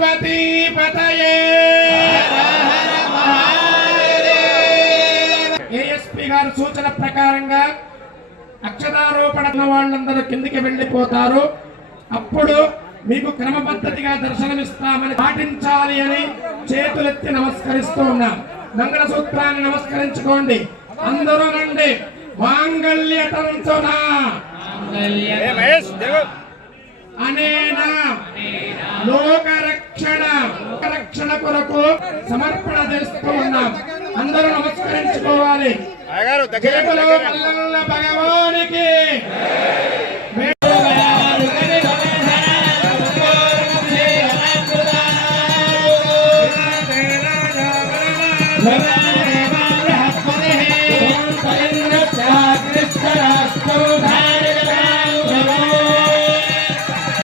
Parvati పతయే ASP గారి సూచన ప్రకారంగా అక్షరారోపణ వాళ్ళందరూ కిందికి వెళ్ళిపోతారు. అప్పుడు మీకు క్రమపద్ధతిగా దర్శనమిస్తామని పాటించాలి అని చేతులెత్తి నమస్కరిస్తూ ఉన్నాం. మంగళ సూత్రాన్ని నమస్కరించుకోండి. అందరూ రండి. మాంగళ్యతంతునా అనేనా లోకరక్షణ కొరకు సమర్పణ చేస్తూ ఉన్నాం. అందరూ నమస్కరించుకోవాలి. భగవానికి